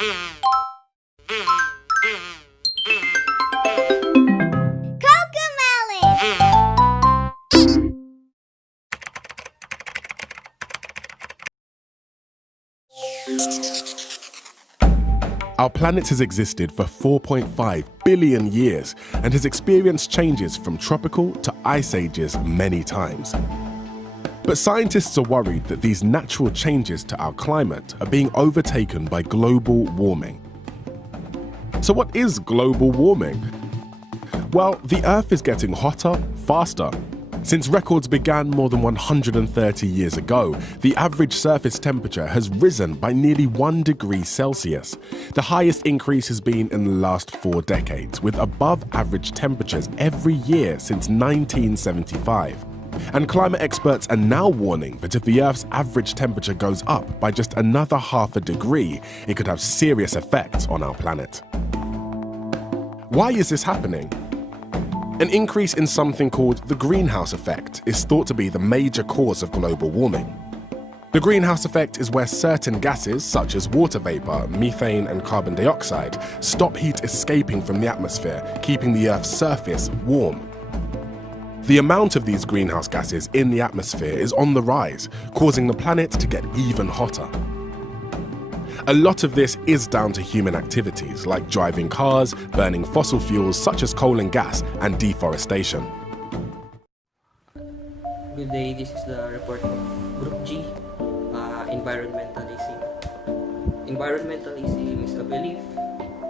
Our planet has existed for 4.5 billion years and has experienced changes from tropical to ice ages many times. But scientists are worried that these natural changes to our climate are being overtaken by global warming. So what is global warming? Well, the Earth is getting hotter, faster. Since records began more than 130 years ago, the average surface temperature has risen by nearly 1 degree Celsius. The highest increase has been in the last 4 decades, with above average temperatures every year since 1975. And climate experts are now warning that if the Earth's average temperature goes up by just another half a degree, it could have serious effects on our planet. Why is this happening? An increase in something called the greenhouse effect is thought to be the major cause of global warming. The greenhouse effect is where certain gases, such as water vapor, methane, and carbon dioxide, stop heat escaping from the atmosphere, keeping the Earth's surface warm. The amount of these greenhouse gases in the atmosphere is on the rise, causing the planet to get even hotter. A lot of this is down to human activities like driving cars, burning fossil fuels such as coal and gas, and deforestation. Good day, this is the report of Group G, Environmentalism. Environmentalism is a belief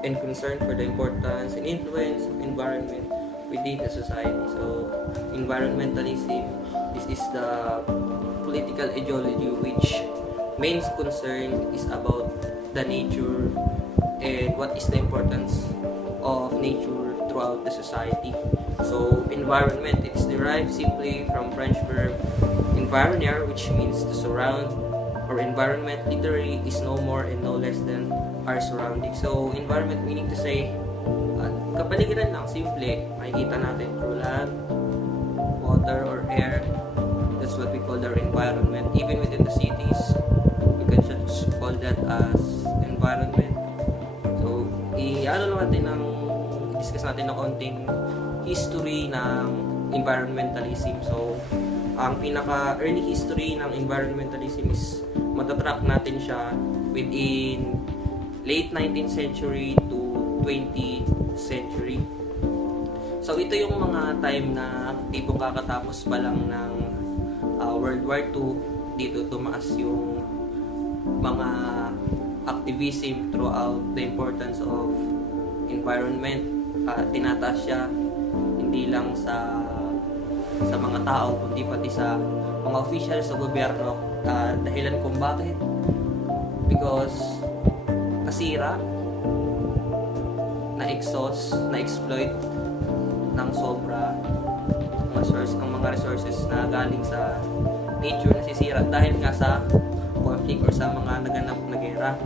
and concern for the importance and influence of environment within a society. So, environmentalism, this is the political ideology which main concern is about the nature and what is the importance of nature throughout the society. So environment, it's derived simply from French verb environner, which means to surround, or environment literally is no more and no less than our surroundings. So environment meaning to say kapaligiran lang, simple, makikita natin through land, water, or air. That's what we call our environment. Even within the cities, we can just call that as environment. So, discuss natin ng konting history ng environmentalism. So, ang pinaka-early history ng environmentalism is matatrack natin siya within late 19th century to 20th century. So, ito yung mga time na tipong kakatapos pa lang ng World War II, dito tumaas yung mga activism throughout the importance of environment. Tinataas siya hindi lang sa mga tao, kundi pati sa mga officials sa gobyerno. Dahilan kung bakit, because nasira, na-exhaust, na-exploit ng sobra ang mga resources na galing sa nature, nasisira dahil nga sa conflict or sa mga naganap na gera.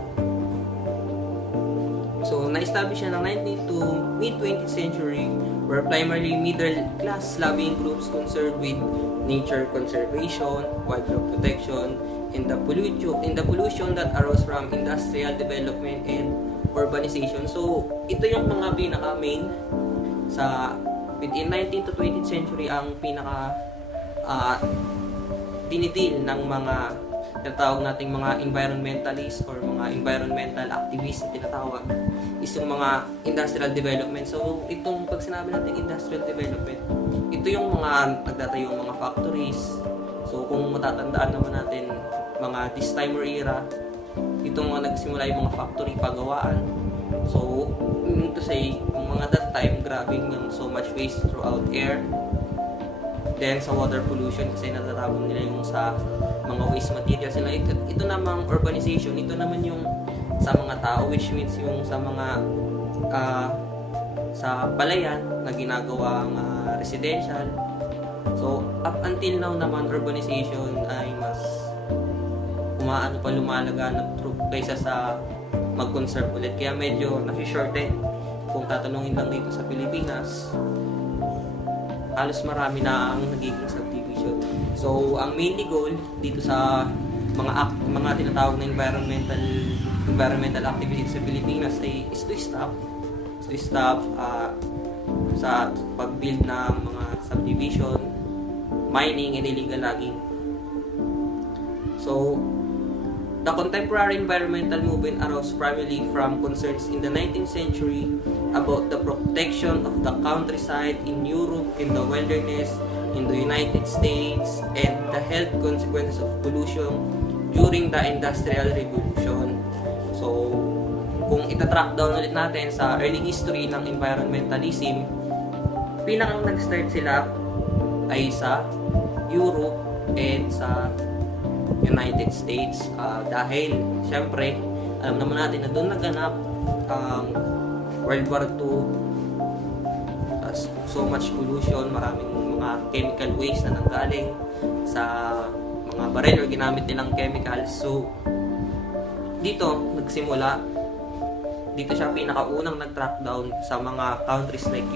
So, na-establish siya ng 19th to mid-20th century, where primarily middle-class lobbying groups concerned with nature conservation, wildlife protection, and the pollution that arose from industrial development and urbanization. So, ito yung mga pinaka-main sa within 19th to 20th century, ang pinaka dinidil ng mga tinatawag nating mga environmentalist or mga environmental activists na tinatawag is yung mga industrial development. So, itong pag sinabi natin industrial development, ito yung mga nagtatayong mga factories. So, kung matatandaan naman natin mga this time or era, itong mga nagsimula yung mga factory pagawaan. So, to say, yung mga that time, grabe yung so much waste throughout air. Then, sa water pollution, kasi natatapon nila yung sa mga waste materials nila. Ito namang urbanization, ito naman yung sa mga tao, which means yung sa mga sa palayan na ginagawang residential. So, up until now naman, urbanization ay mas lumalaganap kaysa sa mag-conserve ulit. Kaya medyo nasi-shorten. Kung tatanungin lang dito sa Pilipinas, halos marami na ang nagiging subdivision. So, ang mainly goal dito sa mga tinatawag na environmental environmental activities sa Pilipinas ay is to stop sa pag-build ng mga subdivision, mining, and illegal logging. So, the contemporary environmental movement arose primarily from concerns in the 19th century about the protection of the countryside in Europe, in the wilderness, in the United States, and the health consequences of pollution during the Industrial Revolution. So, kung itatrack down ulit natin sa early history ng environmentalism, pinakang nag-start sila ay sa Europe and sa United States, dahil syempre alam naman natin na doon naganap ang World War II, so much pollution, maraming mga chemical waste na nanggaling sa mga baril or ginamit nilang chemicals. So dito siya pinakaunang nag-track down sa mga countries like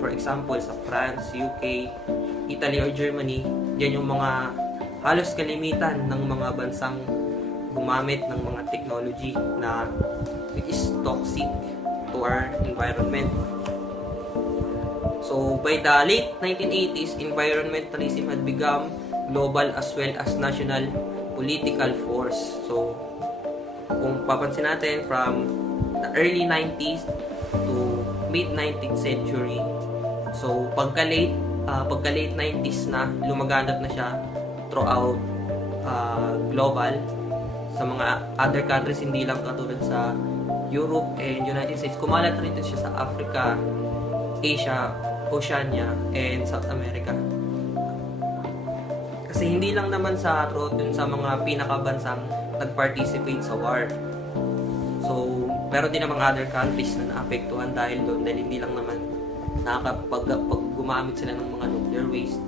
for example sa France, UK, Italy or Germany. Diyan yung mga halos kalimitan ng mga bansang gumamit ng mga technology na which is toxic to our environment. So by the late 1980s, environmentalism had become global as well as national political force. So kung papansin natin, from the early 90s to mid 19th century, so pagka late 90s na, lumaganap na siya throughout global sa mga other countries, hindi lang katulad sa Europe and United States. Kumalat rin siya sa Africa, Asia, Oceania, and South America. Kasi hindi lang naman sa throughout dun sa mga pinakabansang nag-participate sa war. So, meron din namang other countries na naapektuhan dahil doon, dahil hindi lang naman pag gumamit sila ng mga nuclear waste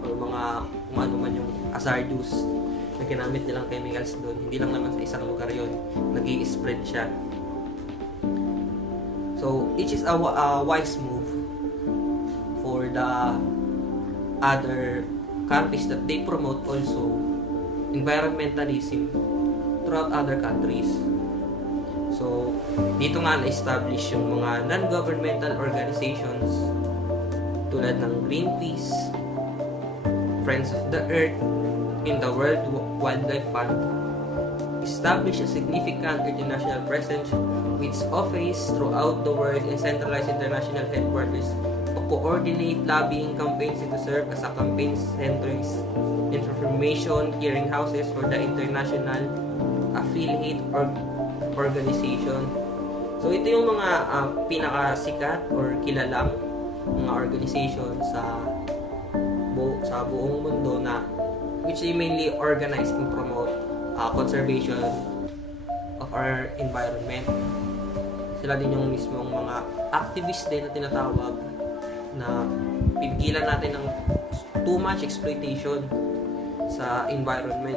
or mga kung ano man yung hazardous na ginamit nilang chemicals doon, hindi lang naman sa isang lugar yon, nag-i-spread siya. So, it is a wise move for the other countries that they promote also environmentalism throughout other countries. So, dito nga na-establish yung mga non-governmental organizations tulad ng Greenpeace, Friends of the Earth, in the World Wildlife Fund, establish a significant international presence with office throughout the world and centralized international headquarters to coordinate lobbying campaigns and to serve as a campaign centers, information clearinghouses for the international affiliate organization. So ito yung mga pinakasikat or kilalang mga organization sa buong mundo na which they mainly organize and promote conservation of our environment. Sila din yung mismong mga activists din na tinatawag na pigilan natin ng too much exploitation sa environment.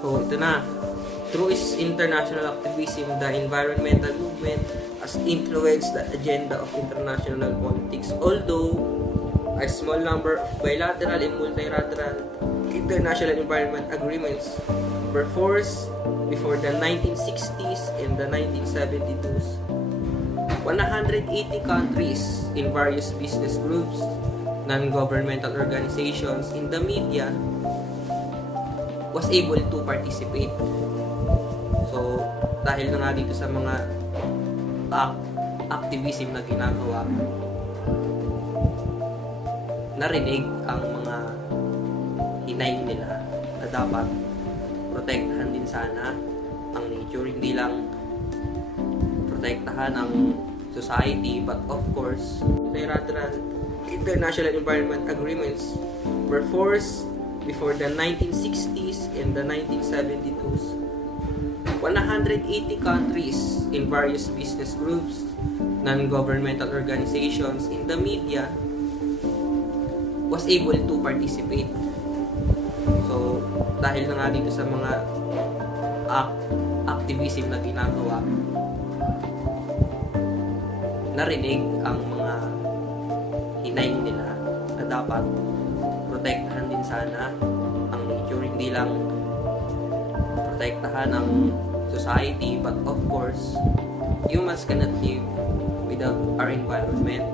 So ito na, through its international activism, the environmental movement has influenced the agenda of international politics. Although a small number of bilateral and multilateral international environment agreements were forced before the 1960s and the 1972s, 180 countries in various business groups, non-governmental organizations, in the media was able to participate. So, dahil na nga dito sa mga activism na ginagawa, narinig ang mga hinaing nila na dapat protektahan din sana ang nature, hindi lang protektahan ang society, but of course, bilateral international environment agreements were forced before the 1960s and the 1972s. 180 countries in various business groups, non-governmental organizations, in the media was able to participate. So, dahil na nga dito sa mga activism na ginagawa, narinig ang mga hinaing nila na dapat protektahan din sana ang nature, hindi lang protektahan ang society, but of course, humans cannot live without our environment.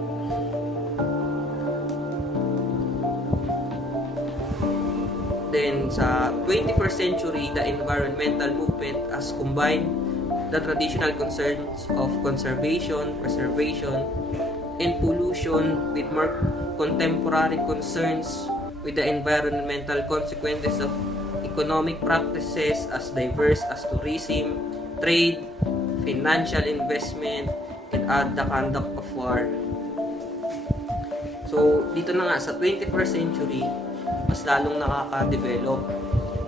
Then sa 21st century, the environmental movement has combined the traditional concerns of conservation, preservation, and pollution with more contemporary concerns with the environmental consequences of economic practices as diverse as tourism, trade, financial investment, and the conduct of war. So, dito na nga sa 21st century, mas lalong nakaka-develop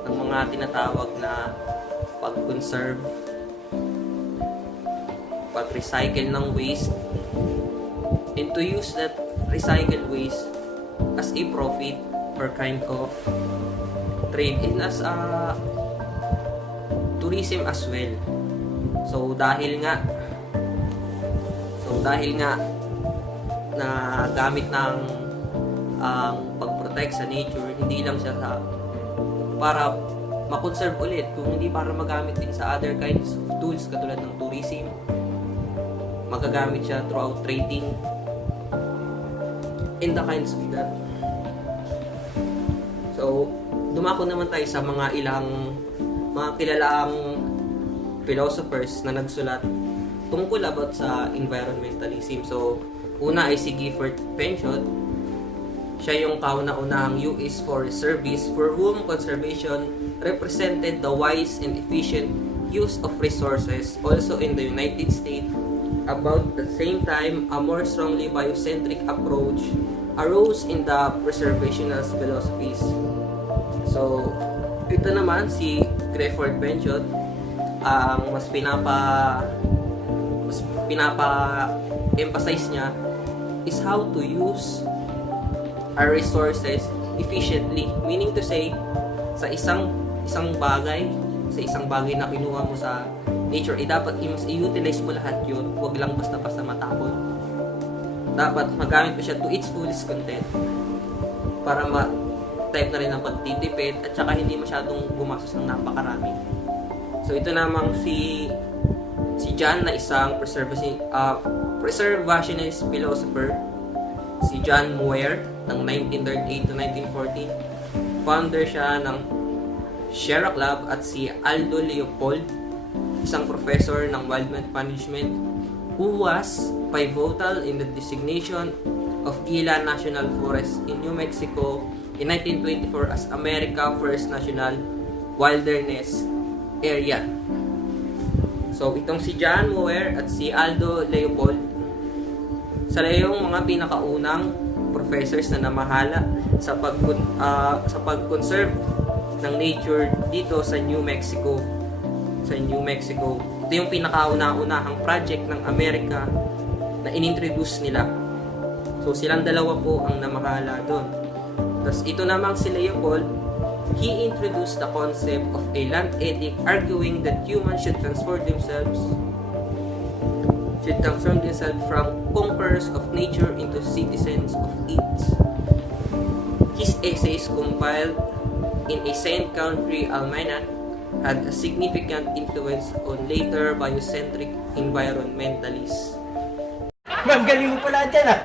ng mga tinatawag na pag-conserve, pag-recycle ng waste, and to use that recycled waste as a profit or kind of trade and as a tourism as well. So dahil nga na gamit ng pag-protect sa nature, hindi lang siya para ma-conserve ulit, kung hindi para magamit din sa other kinds of tools katulad ng tourism. Magagamit siya throughout trading and the kinds of that. So, dumako naman tayo sa mga kilalaang philosophers na nagsulat tungkol about sa environmentalism. So, una ay si Gifford Pinchot. Siya yung kauna-unahang US Forest Service for whom conservation represented the wise and efficient use of resources. Also in the United States, about the same time, a more strongly biocentric approach arose in the preservationist philosophies. So, ito naman si Gifford Pinchot, ang mas pinapa-emphasize niya is how to use our resources efficiently, meaning to say sa isang bagay na kinuha mo sa nature, dapat i-utilize mo lahat yun, huwag lang basta-basta matapon. Dapat magamit mo siya to its fullest content para ma-type na rin ang pagtitipid at saka hindi masyadong gumastos ng napakarami. So ito namang si John na isang preservationist philosopher, si John Muir ng 1938 to 1914. Founder siya ng Sierra Club, at si Aldo Leopold, isang professor ng wildlife management who was pivotal in the designation of Gila National Forest in New Mexico in 1924 as America's first national wilderness area. So itong si John Muir at si Aldo Leopold, sila yung mga pinakaunang professors na namahala sa pag-conserve ng nature dito sa New Mexico. Ito yung pinakauna-unahang project ng Amerika na inintroduce nila. So silang dalawa po ang namahala doon. Tapos ito namang si Leopold, he introduced the concept of a land ethic, arguing that humans should transform themselves from conquerors of nature into citizens of it. His essays, compiled in a Saint Country Almanac, had a significant influence on later biocentric environmentalists. Ma'am, galing mo pala dyan ah!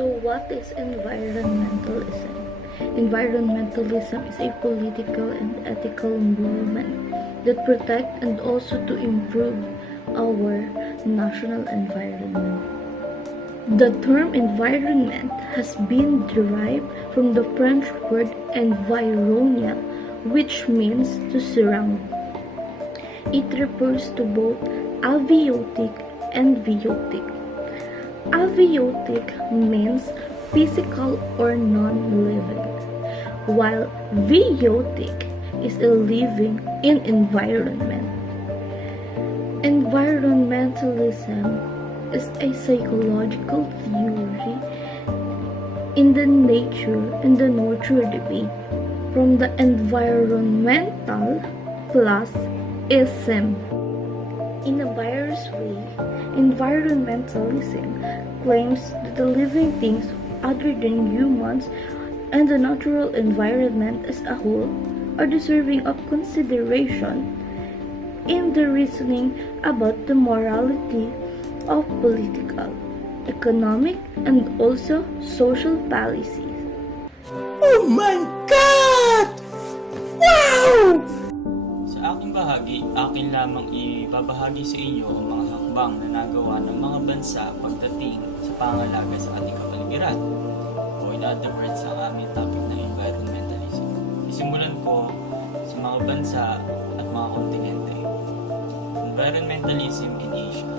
So what is environmentalism? Environmentalism is a political and ethical movement that protect and also to improve our national environment. The term environment has been derived from the French word environnement, which means to surround. It refers to both abiotic and biotic. Abiotic means physical or non-living, while biotic is a living in environment. Environmentalism is a psychological theory in the nature and the nurture debate from the environmental plus ism. In a various way, environmentalism claims that the living things other than humans and the natural environment as a whole are deserving of consideration in the reasoning about the morality of political, economic, and also social policies. Oh my God! Wow! Sa aking bahagi, akin lamang ibabahagi sa inyo ang mga hakbang na nagawa ng mga bansa pagdating sa pangalaga sa ating kapaligiran. O in other words, ang aming topic na environmentalism. Isimulan ko sa mga bansa at mga kontinente. Environmentalism in Asia.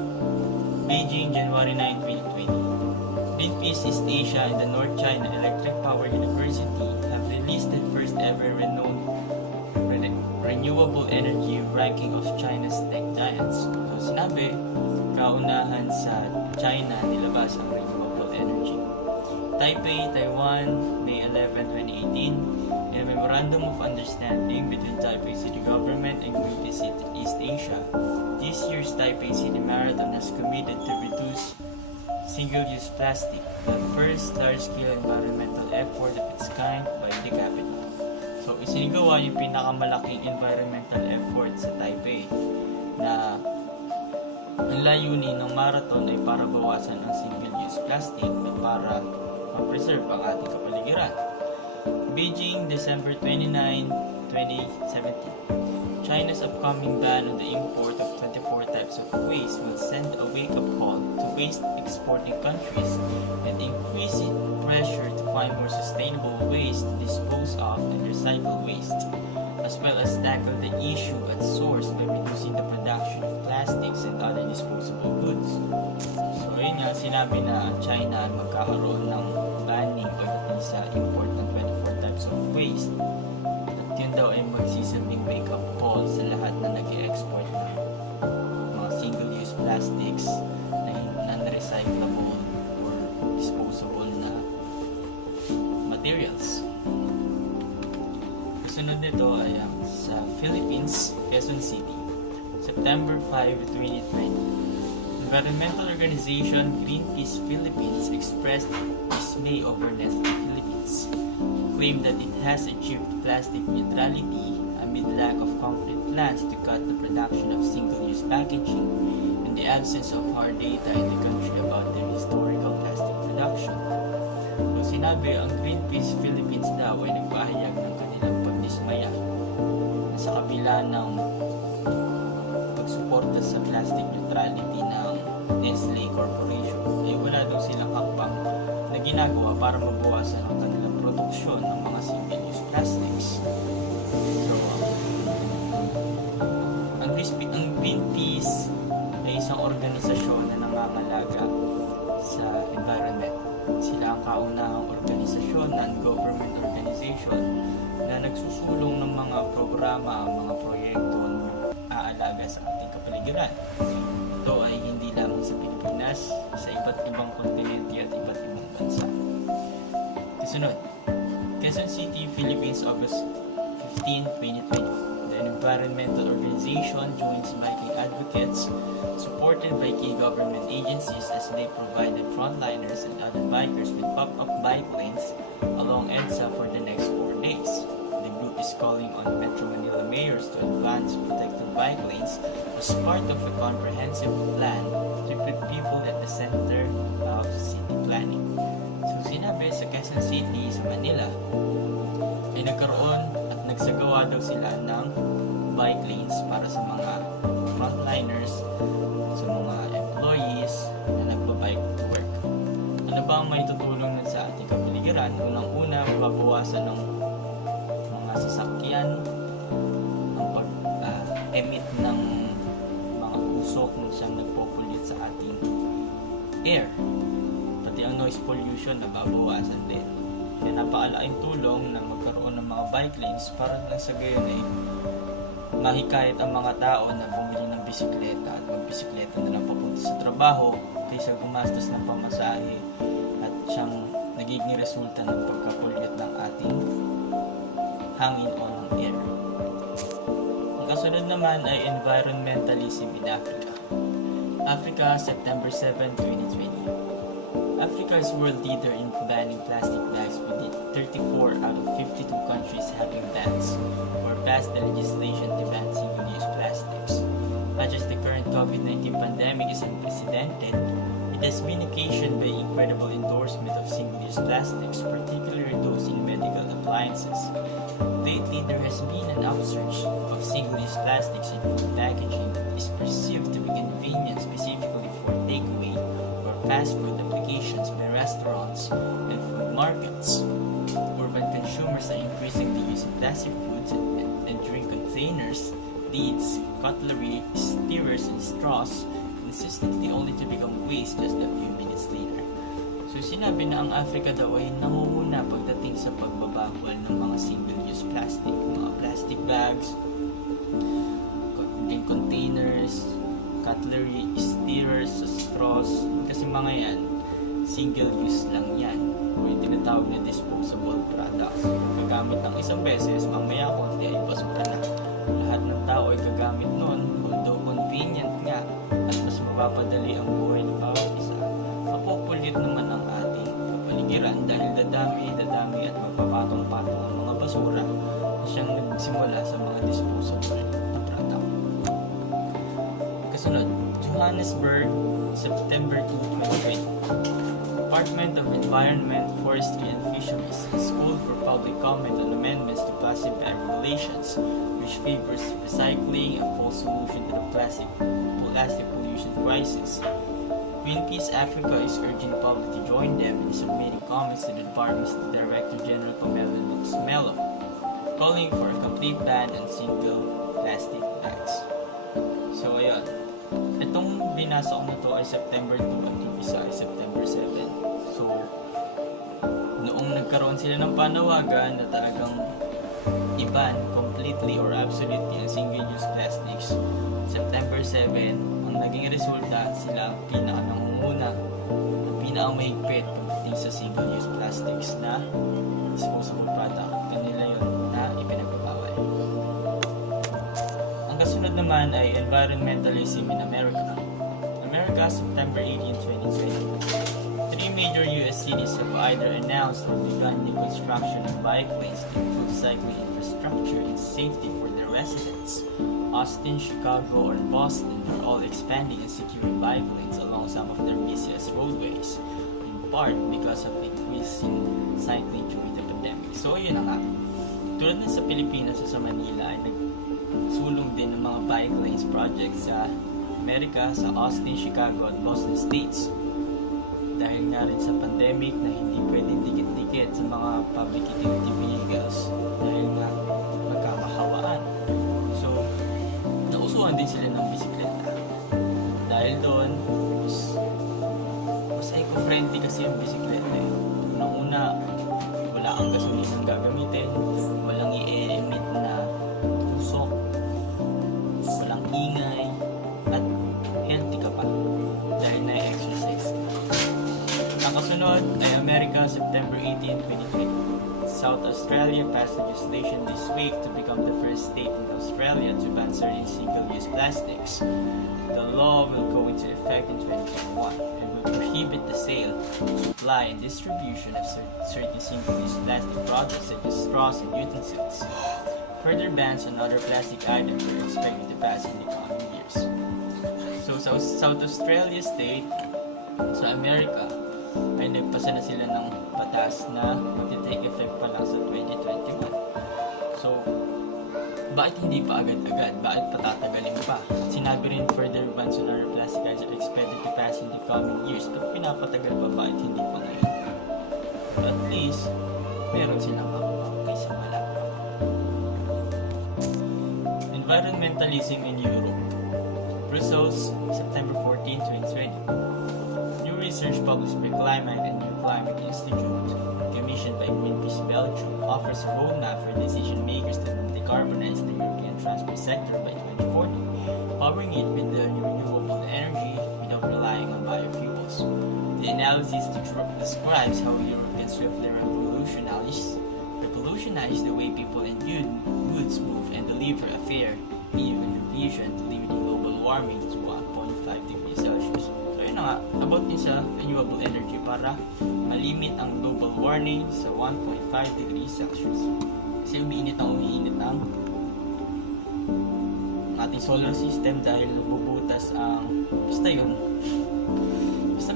Beijing, January 9, 2020. Greenpeace East Asia and the North China Electric Power University have released the first ever renewable energy ranking of China's tech giants. So sinabi, kaunahan sa China nilabas ang renewable energy. Taipei, Taiwan, May 11, 2018, in a Memorandum of Understanding between Taipei City Government and Greenpeace East Asia, this year's Taipei City Marathon has committed to reduce single-use plastic, the first large-scale environmental effort of its kind by the capital. So, isinigawa yung pinakamalaking environmental effort sa Taipei na ang layunin ng marathon ay para bawasan ang single-use plastic at para ma-preserve ang ating kapaligiran. Beijing, December 29, 2017. China's upcoming ban on the import of 24 types of waste will send a wake-up call to waste-exporting countries and increase pressure to find more sustainable ways to dispose of and recycle waste, as well as tackle the issue at source by reducing the production of plastics and other disposable goods. So yun nga, sinabi na China ay magkakaroon ng banning pagdating sa import ng 24 types of waste. At yun daw ay magsisabing wake-up call sa lahat na nag-export ng mga single-use plastics na non-recyclable or disposable na materials. Kasunod nito ay sa Philippines, Quezon City, September 5, 2020. Environmental organization Greenpeace Philippines expressed dismay over Nestle Philippines, claimed that it has achieved plastic neutrality amid lack of concrete plans to cut the production of single-use packaging and the absence of hard data in the country about their historical plastic production. So sinabi, ang Greenpeace Philippines daw ay nagpahayag ng kanilang pagdismaya na sa kabila ng pagsuporta sa plastic neutrality ng Nestle Corporation ay wala daw silang hakbang na ginagawa para mabawasan ang kanilang produksyon ng mga single-use plastics. So, ang Greenpeace ay isang organisasyon na nangangalaga sa environment. Sila ang kaunahang organisasyon, non-government organization na nagsusulong ng mga programa, mga proyekto na aalaga sa ating kapaligiran. Ito ay hindi lamang sa Pilipinas, sa iba't ibang kontinente at iba't ibang bansa. Kasunod, Quezon City, Philippines, August 15, 2020. The environmental organization joins biking advocates supported by key government agencies as they provided frontliners and other bikers with pop-up bike lanes along EDSA for the next 4 days. The group is calling on Metro Manila mayors to advance protected bike lanes as part of a comprehensive plan to put people at the center of city planning. So sinabi sa Quezon City sa Manila ay nagkaroon at nagsagawa daw sila ng bike lanes para sa mga frontliners, sa mga employees na nagbabike to work. Ano ba ang may tutulong nun sa ating kapaligiran? Unang-una, mababawasan ng mga sasakyan, ang pag-emit ng mga usok kung siyang nagpo-pollute sa ating air. Pati ang noise pollution nababawasan din. Kaya napakalaking tulong na magkaroon ng mga bike lanes para lang sa gayon ay mahikayat ang mga tao na bumili ng bisikleta at magbisikleta na lang papunta sa trabaho kaysa gumastos ng pamasahe at siyang nagiging resulta ng pagkapolyut ng ating hangin o ng air. Ang kasunod naman ay environmentalism in Africa. Africa, September 7, 2020. Africa is world leader in banning plastic bags, with 34 out of 52 countries having bans or passed the legislation to ban single-use plastics. Not just the current COVID-19 pandemic is unprecedented, it has been occasioned by incredible endorsement of single-use plastics, particularly those in medical appliances. Lately, there has been an upsurge of single-use plastics in food packaging that is perceived to be convenient specifically for takeaway or fast food applications by restaurants and food markets. Urban consumers are increasingly using plastic foods and drink containers, lids, cutlery, stirrers, and straws consistently only to become waste just a few minutes later. So sinabi na ang Africa daw ay nangunguna pagdating sa pagbabawal ng mga single-use plastic, mga plastic bags, din containers, cutlery, stirrers, straws, kasi mga yan, single-use lang yan, o yung tinatawag na disposable products. Gagamit ng isang beses, mamaya konti ay basura na. Lahat ng tao ay gagamit nun, although convenient nga, at mas mapapadali ang buhay ng bawat isa. Mapopulit naman ang ating kapaligiran dahil dadami at magpapatong-patong ang mga basura na siyang nagsimula sa mga disposable na product. Kasunod, Johannesburg, September 2, 2020. Department of Environment, Forestry and Fisheries has called for public comment on amendments to plastic bag regulations, which favors recycling, a full solution to the plastic pollution crisis. Greenpeace Africa is urging the public to join them in submitting comments to the department's Director General Pamela Melo, calling for a complete ban on single plastic bags. So ayun, itong binasa ko na to ay September 2 at yung isa ay September 7. So noong nagkaroon sila ng panawagan na talagang i-ban completely or absolutely ang single-use plastics, September 7, ang naging resulta, sila ang pinaka-nangunguna, ang pinaka-mahigpit pagdating sa single-use plastics na disposable product. Kanila yun na ipinagbabawal. Ang kasunod naman ay Environmentalism in America. America, September 18, 2020. 3 major U.S. cities have either announced or begun new construction of bike lanes to improve cycling infrastructure and safety for their residents. Austin, Chicago, and Boston are all expanding and securing bike lanes along some of their busiest roadways, in part because of increasing cycling during the pandemic. So, yun na nga. Tulad na sa Pilipinas o sa Manila, ay nagsulong din ng mga bike lanes projects sa Amerika, sa Austin, Chicago, at Boston states. Dahil nga rin sa pandemic na hindi pwedeng dikit-dikit sa mga public utility vehicles dahil nga magkakahawaan. So, nausuhan din sila ng bisikleta. Dahil doon, mas eco-friendly kasi yung bisikleta eh. Unang-una, wala kang gasolinang gagamitin, walang i-emit na usok, walang ingay, at healthy ka pa dahil na-exercise. Ang kasunod ay America, September 18, 2020. South Australia passed legislation this week to become the first state in Australia to ban certain single-use plastics. The law will go into effect in 2021 and will prohibit the sale, supply, and distribution of certain single-use plastic products such as straws and utensils. Further bans on other plastic items are expected to pass in the coming years. So, sa South Australia state, sa Amerika, ay nagpasa na sila ng batas na mag-take effect pa lang sa 2021. So, bakit hindi pa agad-agad? Bakit patatagalin pa? Sinabi rin further bans on other plastic items are expected to pass in the coming years. But pinapatagal pa, bakit hindi pa ngayon? But at least, meron silang makuha kaysa wala. Environmentalism in Europe. Brussels, September 14, 2020. Research published by Climate and New Climate Institute, commissioned by Greenpeace Belgium, offers a roadmap for decision makers to decarbonize the European transport sector by 2040, powering it with the renewable energy without relying on biofuels. The analysis describes how Europe can swiftly revolutionize the way people and goods move and deliver a fair, even vision to limiting global warming to 1.5 degrees Celsius. So yun na nga, about din sa renewable energy para malimit ang global warming sa 1.5 degrees Celsius. Kasi umiinit ang ating solar system dahil nabubutas ang basta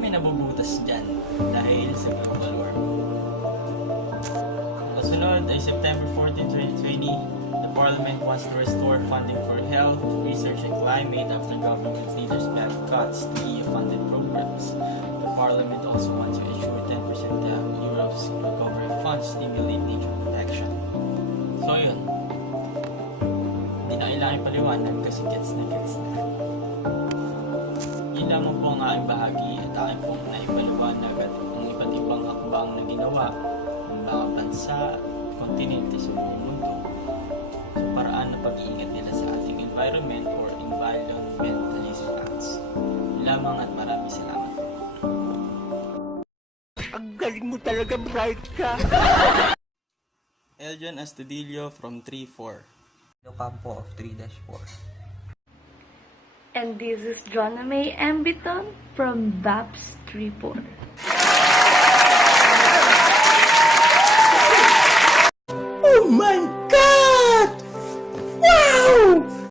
may nabubutas dyan dahil sa global warming. Kasunod ay September 14, 2020, the Parliament wants to restore funding for health, research, and climate after government leaders back cuts to EU-funded programs. The Parliament also wants to ensure 10% of Europe's recovery funds stimulate nature protection. So yun, hindi na kailangan paliwanag kasi gets na. Yun lamang po ang aking bahagi at aking pong naipaliwanag at ang iba't ibang hakbang na ginawa ng mga bansa, kontinente sa buong mundo sa paraan ng pag-iingat nila sa ating environment or Environmentalism Acts. Yun lamang at maraming salamat. Ang galing mo talaga, bright ka. Eljan Astudillo from 3-4. Campo of 3-4. And this is Jonna May Ambiton from BAPS3-4.